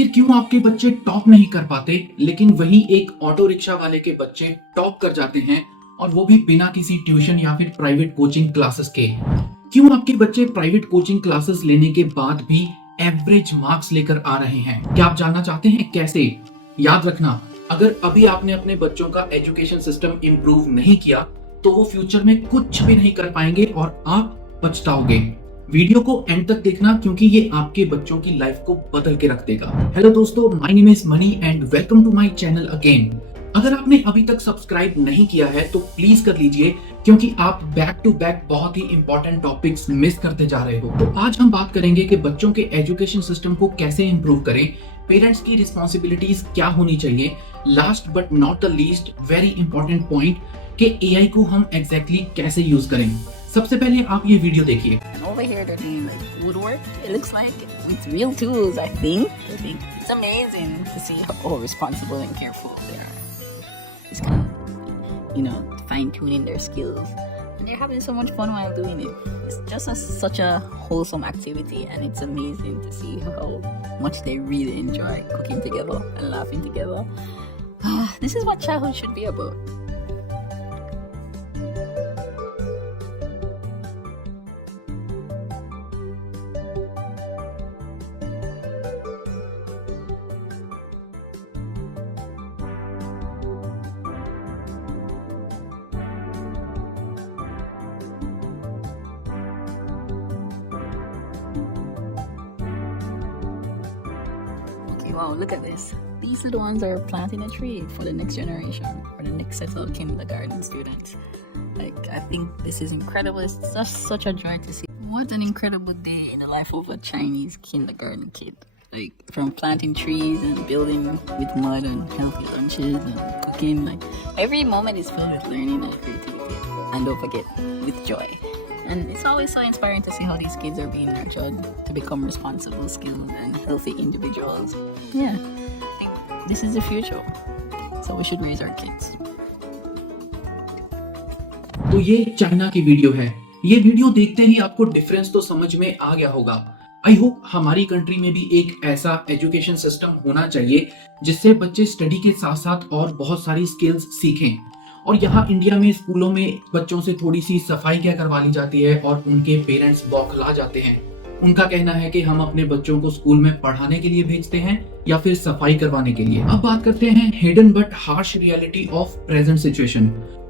आखिर क्यों आपके बच्चे टॉप नहीं कर पाते, लेकिन वही एक ऑटो रिक्शा वाले के बच्चे टॉप कर जाते हैं, और वो भी बिना किसी ट्यूशन या फिर प्राइवेट कोचिंग क्लासेस के। क्यों आपके बच्चे प्राइवेट कोचिंग क्लासेस लेने के बाद भी एवरेज मार्क्स लेकर आ रहे हैं? क्या आप जानना चाहते हैं कैसे? याद रखना, अगर अभी आपने अपने बच्चों का एजुकेशन सिस्टम इंप्रूव नहीं किया तो वो फ्यूचर में कुछ भी नहीं कर पाएंगे और आप पछताओगे। वीडियो को एंड तक देखना, क्योंकि ये आपके बच्चों की लाइफ को बदल के रख देगा। हेलो दोस्तों, my name is Mani and welcome to my channel again. अगर आपने अभी तक सब्सक्राइब नहीं किया है तो प्लीज कर लीजिए, क्योंकि आप बैक टू बैक बहुत ही इंपॉर्टेंट टॉपिक्स मिस करते जा रहे हो। तो आज हम बात करेंगे कि बच्चों के एजुकेशन सिस्टम को कैसे इंप्रूव करें, पेरेंट्स की रिस्पॉन्सिबिलिटीज क्या होनी चाहिए, last but not the least very important point कि एआई को हम एग्जैक्टली कैसे यूज करें। सबसे पहले आप ये वीडियो देखिए। Over here they're doing like woodwork. It looks like with real tools. I think it's amazing to see how responsible and careful they are. It's kind of, fine tuning their skills, and they're having so much fun while doing it. It's just such a wholesome activity, and it's amazing to see how much they really enjoy cooking together and laughing together. This is what childhood should be about. Wow, look at this. These little ones are planting a tree for the next generation, for the next set of kindergarten students. Like, I think this is incredible. It's just such a joy to see. What an incredible day in the life of a Chinese kindergarten kid. Like, from planting trees and building with mud and healthy lunches and cooking. Like, every moment is filled with learning and creativity. And don't forget, with joy. And it's always so inspiring to see how these kids are being nurtured to become responsible, skilled, and healthy individuals. Yeah, I think this is the future. So we should raise our kids. तो ये China की video है। ये video देखते ही आपको difference तो समझ में आ गया होगा। आई होप हमारी कंट्री में भी एक ऐसा एजुकेशन सिस्टम होना चाहिए जिससे बच्चे स्टडी के साथ साथ और बहुत सारी स्किल्स सीखें। और यहाँ इंडिया में स्कूलों में बच्चों से थोड़ी सी सफाई क्या करवा ली जाती है और उनके पेरेंट्स बौखला जाते हैं। उनका कहना है कि हम अपने बच्चों को स्कूल में पढ़ाने के लिए भेजते हैं या फिर सफाई करवाने के लिए। अब बात करते हैं hidden but harsh reality of present situation.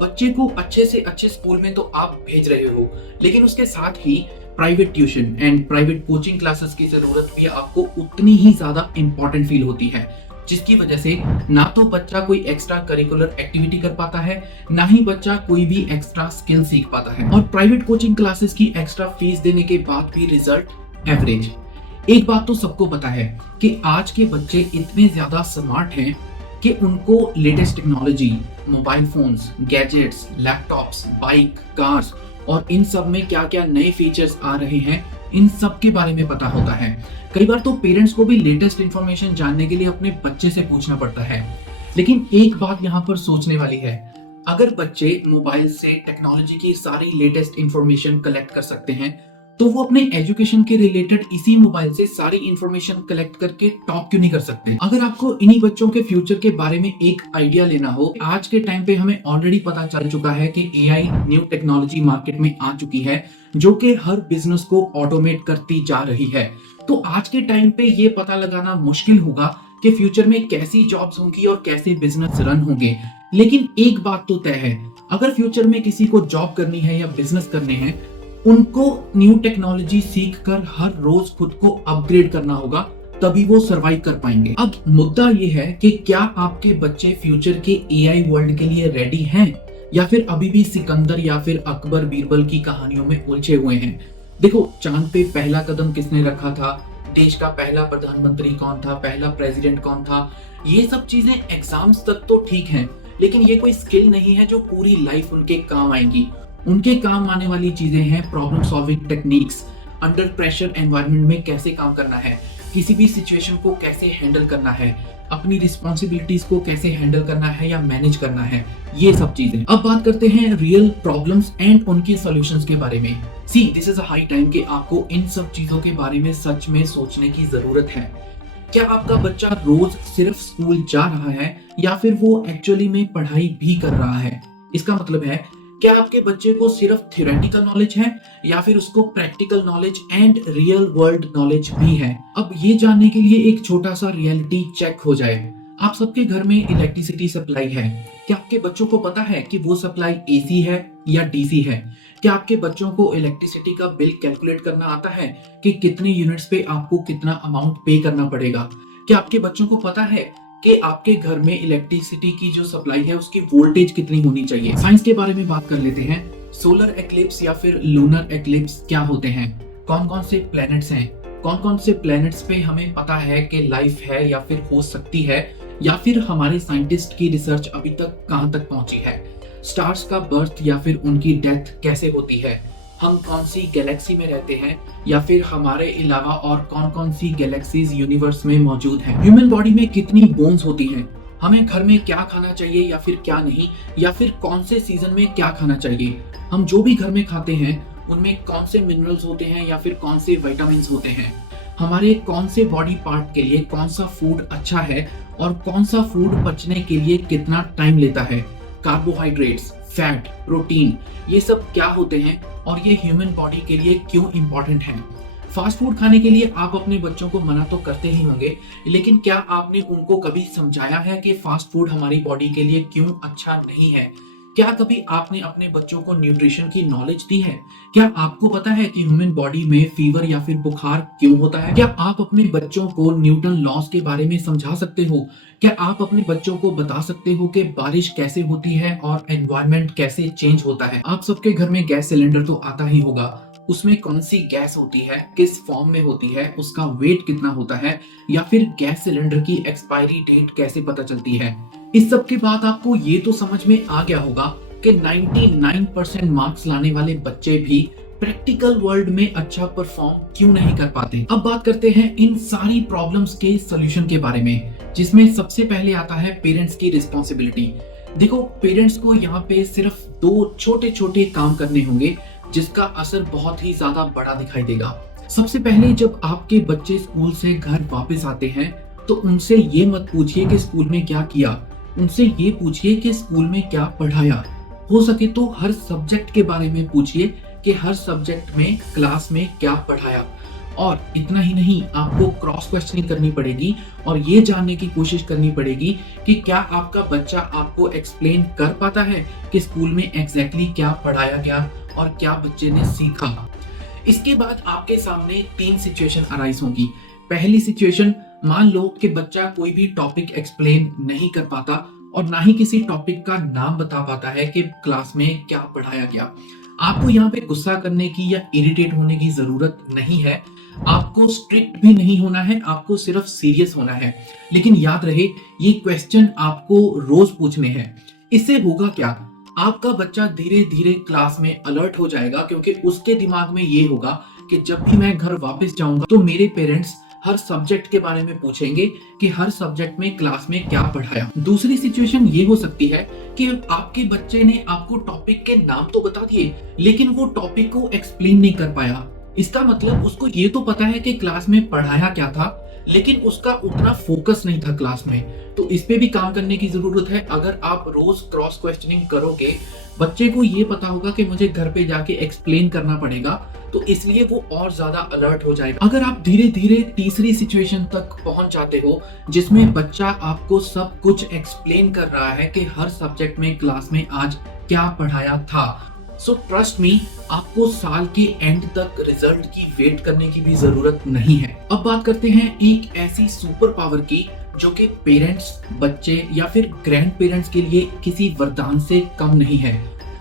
बच्चे को अच्छे से अच्छे स्कूल में तो आप भेज रहे हो, लेकिन उसके साथ ही private tuition and private coaching classes की जरूरत भी आपको उतनी ही ज्यादा इंपॉर्टेंट फील होती है, जिसकी वजह से ना तो बच्चा कोई एक्स्ट्रा करिकुलर एक्टिविटी कर पाता है, ना ही बच्चा कोई भी एक्स्ट्रा स्किल सीख पाता है। और प्राइवेट कोचिंग क्लासेस की एक्स्ट्रा फीस देने के बाद भी रिजल्ट एवरेज। एक बात तो सबको पता है कि आज के बच्चे इतने ज्यादा स्मार्ट हैं कि उनको latest technology, mobile phones, gadgets, laptops, bike, cars और इन सब में क्या क्या नए फीचर्स आ रहे हैं, इन सब के बारे में पता होता है। कई बार तो पेरेंट्स को भी लेटेस्ट इंफॉर्मेशन जानने के लिए अपने बच्चे से पूछना पड़ता है। लेकिन एक बात यहाँ पर सोचने वाली है, अगर बच्चे मोबाइल से टेक्नोलॉजी की सारी लेटेस्ट इंफॉर्मेशन कलेक्ट कर सकते हैं तो वो अपने एजुकेशन के रिलेटेड इसी मोबाइल से सारी इंफॉर्मेशन कलेक्ट करके टॉप क्यों नहीं कर सकते? अगर आपको इन्हीं बच्चों के फ्यूचर के बारे में एक आइडिया लेना हो, आज के टाइम पे हमें ऑलरेडी पता चल चुका है कि एआई न्यू टेक्नोलॉजी मार्केट में आ चुकी है, जो कि हर बिजनेस को ऑटोमेट करती जा रही है। तो आज के टाइम पे ये पता लगाना मुश्किल होगा कि फ्यूचर में कैसी जॉब्स होंगी और कैसे बिजनेस रन होंगे। लेकिन एक बात तो तय है, अगर फ्यूचर में किसी को जॉब करनी है या बिजनेस करने हैं, उनको न्यू टेक्नोलॉजी सीख कर हर रोज खुद को अपग्रेड करना होगा, तभी वो सरवाइव कर पाएंगे। अब मुद्दा ये है कि क्या आपके बच्चे फ्यूचर के एआई वर्ल्ड के लिए रेडी हैं या फिर अभी भी सिकंदर या फिर अकबर बीरबल की कहानियों में उलझे हुए हैं। देखो, चांद पे पहला कदम किसने रखा था, देश का पहला प्रधानमंत्री कौन था, पहला प्रेसिडेंट कौन था, ये सब चीजें एग्जाम्स तक तो ठीक हैं, लेकिन ये कोई स्किल नहीं है जो पूरी लाइफ उनके काम आएंगी। उनके काम आने वाली चीजें हैं problem solving techniques, under pressure environment में कैसे काम करना है, किसी भी सिचुएशन को कैसे हैंडल करना है, अपनी रिस्पॉन्सिबिलिटीज को कैसे हैंडल करना है या मैनेज करना है, ये सब चीजें। अब बात करते हैं रियल प्रॉब्लम्स एंड उनके सॉल्यूशंस के बारे में। सी this is a high time कि आपको इन सब चीजों के बारे में सच में सोचने की जरूरत है। क्या आपका बच्चा रोज सिर्फ स्कूल जा रहा है या फिर वो एक्चुअली में पढ़ाई भी कर रहा है? इसका मतलब है, क्या आपके बच्चे को सिर्फ थ्योरेटिकल नॉलेज है या फिर उसको practical knowledge and real world knowledge भी है? अब ये जानने के लिए एक छोटा सा रियलिटी चेक हो जाए। आप सबके घर में इलेक्ट्रिसिटी सप्लाई है। क्या आपके बच्चों को पता है कि वो सप्लाई एसी है या डीसी है? क्या आपके बच्चों को इलेक्ट्रिसिटी का बिल कैलकुलेट करना आता है कि कितने यूनिट्स पे आपको कितना अमाउंट पे करना पड़ेगा? क्या आपके बच्चों को पता है कि आपके घर में इलेक्ट्रिसिटी की जो सप्लाई है उसकी वोल्टेज कितनी होनी चाहिए? साइंस के बारे में बात कर लेते हैं। सोलर एक्लिप्स या फिर लूनर एक्लिप्स क्या होते हैं? कौन कौन से प्लैनेट्स हैं? कौन कौन से प्लैनेट्स पे हमें पता है कि लाइफ है या फिर हो सकती है, या फिर हमारे साइंटिस्ट की रिसर्च अभी तक कहां तक पहुंची है? स्टार्स का बर्थ या फिर उनकी डेथ कैसे होती है? हम कौन सी गैलेक्सी में रहते हैं या फिर हमारे अलावा और कौन कौन सी गैलेक्सीज यूनिवर्स में मौजूद हैं? ह्यूमन बॉडी में कितनी बोन्स होती हैं? हमें घर में क्या खाना चाहिए या फिर क्या नहीं, या फिर कौन से सीजन में क्या खाना चाहिए? हम जो भी घर में खाते हैं उनमें कौन से मिनरल्स होते हैं या फिर कौन से विटामिन्स होते हैं? हमारे कौन से बॉडी पार्ट के लिए कौन सा फूड अच्छा है और कौन सा फूड पचने के लिए कितना टाइम लेता है? कार्बोहाइड्रेट्स, फैट, प्रोटीन, ये सब क्या होते हैं और ये ह्यूमन बॉडी के लिए क्यों इंपॉर्टेंट है? फास्ट फूड खाने के लिए आप अपने बच्चों को मना तो करते ही होंगे, लेकिन क्या आपने उनको कभी समझाया है कि फास्ट फूड हमारी बॉडी के लिए क्यों अच्छा नहीं है? क्या कभी आपने अपने बच्चों को न्यूट्रिशन की नॉलेज दी है? क्या आपको पता है कि ह्यूमन बॉडी में फीवर या फिर बुखार क्यों होता है? क्या आप अपने बच्चों को न्यूटन लॉस के बारे में समझा सकते हो? क्या आप अपने बच्चों को बता सकते हो कि बारिश कैसे होती है और एनवायरनमेंट कैसे चेंज होता है? आप सबके घर में गैस सिलेंडर तो आता ही होगा। उसमें कौन सी गैस होती है, किस फॉर्म में होती है, उसका वेट कितना होता है, या फिर गैस सिलेंडर की एक्सपायरी डेट कैसे पता चलती है? इस सब के बाद आपको ये तो समझ में आ गया होगा कि 99% मार्क्स लाने वाले बच्चे भी प्रैक्टिकल वर्ल्ड में अच्छा परफॉर्म क्यों नहीं कर पाते। अब बात करते हैं इन सारी प्रॉब्लम्स के सॉल्यूशन के बारे में, जिसमें सबसे पहले आता है पेरेंट्स की रिस्पॉन्सिबिलिटी। देखो, पेरेंट्स को यहाँ पे सिर्फ 2 छोटे छोटे काम करने होंगे जिसका असर बहुत ही ज्यादा बड़ा दिखाई देगा। सबसे पहले, जब आपके बच्चे स्कूल से घर वापस आते हैं तो उनसे ये मत पूछिए कि स्कूल में क्या किया, उनसे ये पूछिए कि स्कूल में क्या पढ़ाया। हो सके तो हर सब्जेक्ट के बारे में पूछिए कि हर सब्जेक्ट में क्लास में क्या पढ़ाया। और इतना ही नहीं, आपको क्रॉस क्वेश्चनिंग करनी पड़ेगी और ये जानने की कोशिश करनी पड़ेगी कि क्या आपका बच्चा आपको एक्सप्लेन कर पाता है कि स्कूल में एग्जैक्टली क्या पढ़ाया गया और क्या बच्चे ने सीखा। इसके बाद आपके सामने 3 सिचुएशन अराइज होंगी। पहली सिचुएशन, मान लो कि बच्चा कोई भी टॉपिक एक्सप्लेन नहीं कर पाता और ना ही किसी टॉपिक का नाम बता पाता है कि क्लास में क्या पढ़ाया गया। आपको यहाँ पे गुस्सा करने की या इरिटेट होने की जरूरत नहीं है। आपको स्ट्रिक्ट भी नहीं होना है, आपको सिर्फ सीरियस होना है। लेकिन याद रहे, ये क्वेश्चन आपको रोज पूछने हैं। इससे होगा क्या, आपका बच्चा धीरे धीरे क्लास में अलर्ट हो जाएगा, क्योंकि उसके दिमाग में ये होगा कि जब भी मैं घर वापस जाऊंगा तो मेरे पेरेंट्स हर सब्जेक्ट के बारे में पूछेंगे कि हर सब्जेक्ट में क्लास में क्या पढ़ाया। दूसरी सिचुएशन ये हो सकती है कि आपके बच्चे ने आपको टॉपिक के नाम तो बता दिए, लेकिन वो टॉपिक को एक्सप्लेन नहीं कर पाया। इसका मतलब उसको ये तो पता है कि क्लास में पढ़ाया क्या था, लेकिन उसका उतना फोकस नहीं था क्लास में। तो इस पे भी काम करने की जरूरत है। अगर आप रोज क्रॉस क्वेश्चनिंग करोगे, बच्चे को ये पता होगा कि मुझे घर पे जाके एक्सप्लेन करना पड़ेगा, तो इसलिए वो और ज्यादा अलर्ट हो जाएगा। अगर आप धीरे धीरे तीसरी सिचुएशन तक पहुंच जाते हो, जिसमें बच्चा आपको सब कुछ एक्सप्लेन कर रहा है कि हर सब्जेक्ट में क्लास में आज क्या पढ़ाया था, सो ट्रस्ट मी, आपको साल के एंड तक रिजल्ट की वेट करने की भी जरूरत नहीं है। अब बात करते हैं एक ऐसी सुपर पावर की जो कि पेरेंट्स, बच्चे या फिर ग्रैंड पेरेंट्स के लिए किसी वरदान से कम नहीं है।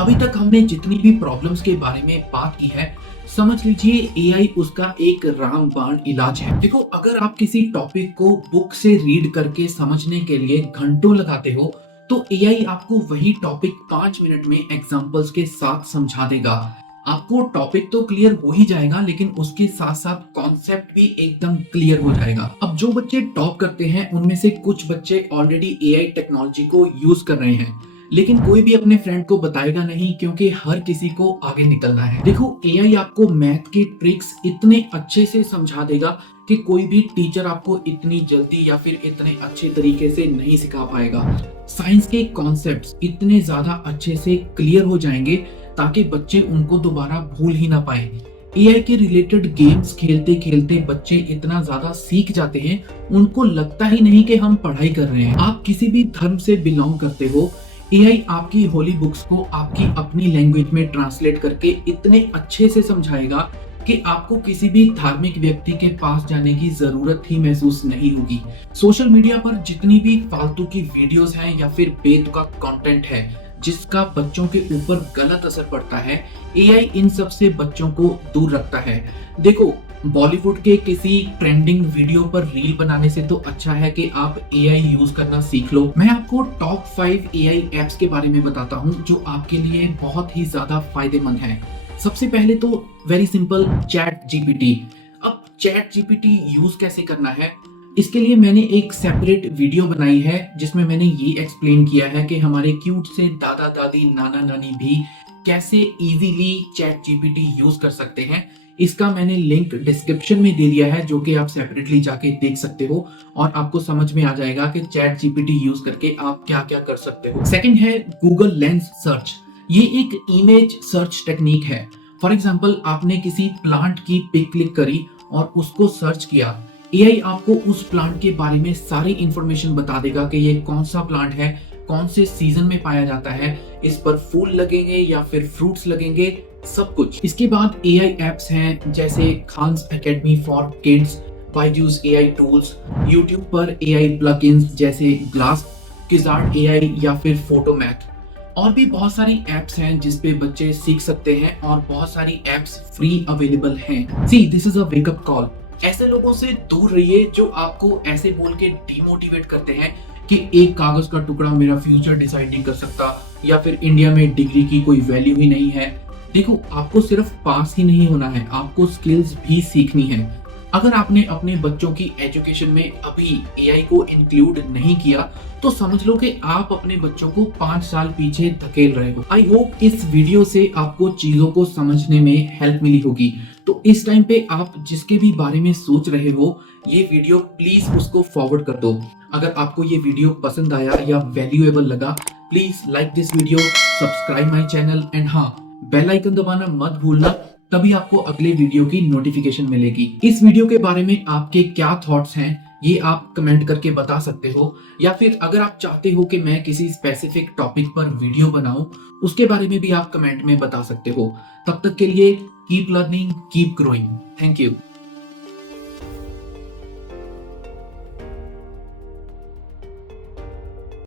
अभी तक हमने जितनी भी प्रॉब्लम्स के बारे में बात की है, समझ लीजिए एआई उसका एक रामबाण इलाज है। देखो, अगर आप किसी टॉपिक को बुक से रीड करके समझने के लिए घंटों लगाते हो, तो एआई आपको वही टॉपिक 5 मिनट में एग्जांपल्स के साथ समझा देगा। आपको टॉपिक तो क्लियर हो ही जाएगा, लेकिन उसके साथ साथ कॉन्सेप्ट भी एकदम क्लियर हो जाएगा। अब जो बच्चे टॉप करते हैं, उनमें से कुछ बच्चे ऑलरेडी एआई टेक्नोलॉजी को यूज कर रहे हैं, लेकिन कोई भी अपने फ्रेंड को बताएगा नहीं, क्योंकि हर किसी को आगे निकलना है। देखो, एआई आपको मैथ के ट्रिक्स इतने अच्छे से समझा देगा कि कोई भी टीचर आपको इतनी जल्दी या फिर इतने अच्छे तरीके से नहीं सिखा पाएगा। साइंस के कॉन्सेप्ट्स इतने ज्यादा अच्छे से क्लियर हो जाएंगे ताकि बच्चे उनको दोबारा भूल ही ना पाए। एआई के रिलेटेड गेम्स खेलते खेलते बच्चे इतना ज्यादा सीख जाते हैं, उनको लगता ही नहीं कि हम पढ़ाई कर रहे हैं। आप किसी भी धर्म से बिलोंग करते हो, एआई आपकी होली बुक्स को आपकी अपनी लैंग्वेज में ट्रांसलेट करके इतने अच्छे से समझाएगा कि आपको किसी भी धार्मिक व्यक्ति के पास जाने की जरूरत ही महसूस नहीं होगी। सोशल मीडिया पर जितनी भी फालतू की वीडियोस हैं या फिर बेतुका कंटेंट है जिसका बच्चों के ऊपर गलत असर पड़ता है, एआई इन सब से बच्चों को दूर रखता है। देखो, बॉलीवुड के किसी ट्रेंडिंग वीडियो पर रील बनाने से तो अच्छा है कि आप एआई यूज करना सीख लो। मैं आपको टॉप 5 एआई एप्स के बारे में बताता हूं जो आपके लिए बहुत ही ज्यादा फायदेमंद है। सबसे पहले तो वेरी सिंपल, चैट जीपीटी। अब चैट जीपीटी यूज कैसे करना है, इसके लिए मैंने एक सेपरेट वीडियो बनाई है जिसमें मैंने ये एक्सप्लेन किया है कि हमारे क्यूट से दादा दादी नाना नानी भी कैसे इजीली चैट जीपीटी यूज कर सकते हैं। इसका मैंने लिंक डिस्क्रिप्शन में दे दिया है जो कि आप सेपरेटली जाके देख सकते हो और आपको समझ में आ जाएगा कि चैट जीपीटी यूज करके आप क्या क्या कर सकते हो। सेकंड है गूगल लेंस सर्च। ये एक इमेज सर्च टेक्निक है। फॉर एग्जाम्पल, आपने किसी प्लांट की पिक क्लिक करी और उसको सर्च किया, एआई आपको उस प्लांट के बारे में सारी इंफॉर्मेशन बता देगा कि ये कौन सा प्लांट है, कौन से सीजन में पाया जाता है, इस पर फूल लगेंगे या फिर फ्रूट्स लगेंगे, सब कुछ। इसके बाद एआई एप्स हैं जैसे Khan's academy for kids, Byju's AI tools, YouTube पर एआई प्लगइन्स जैसे ग्लास, किजार्ड एआई या फिर फोटोमैथ। और भी बहुत सारी एप्स हैं जिस पे बच्चे सीख सकते हैं और बहुत सारी एप्स फ्री अवेलेबल हैं। See, this is a wake up call. ऐसे लोगों से दूर रहिए जो आपको ऐसे बोल के डिमोटिवेट करते हैं कि एक कागज का टुकड़ा मेरा फ्यूचर डिसाइड नहीं कर सकता या फिर इंडिया में डिग्री की कोई वैल्यू ही नहीं है। देखो, आपको सिर्फ पास ही नहीं होना है, आपको स्किल्स भी सीखनी है। अगर आपने अपने बच्चों की एजुकेशन में अभी एआई को इंक्लूड नहीं किया तो समझ लो कि आप अपने बच्चों को 5 साल पीछे धकेल रहे हो। आई होप इस वीडियो से आपको चीजों को समझने में हेल्प मिली होगी। तो इस टाइम पे आप जिसके भी बारे में सोच रहे हो, ये वीडियो प्लीज उसको फॉरवर्ड कर दो। अगर आपको ये वीडियो पसंद आया या वैल्यूएबल लगा, please like this video, subscribe my channel and हाँ, बेल आइकन दबाना मत भूलना, तभी आपको अगले वीडियो की नोटिफिकेशन मिलेगी। इस वीडियो के बारे में आपके क्या थॉट्स हैं ये आप कमेंट करके बता सकते हो, या फिर अगर आप चाहते हो कि मैं किसी स्पेसिफिक टॉपिक पर वीडियो बनाऊं, उसके बारे में भी आप कमेंट में बता सकते हो। तब तक के लिए keep learning, keep growing. Thank you.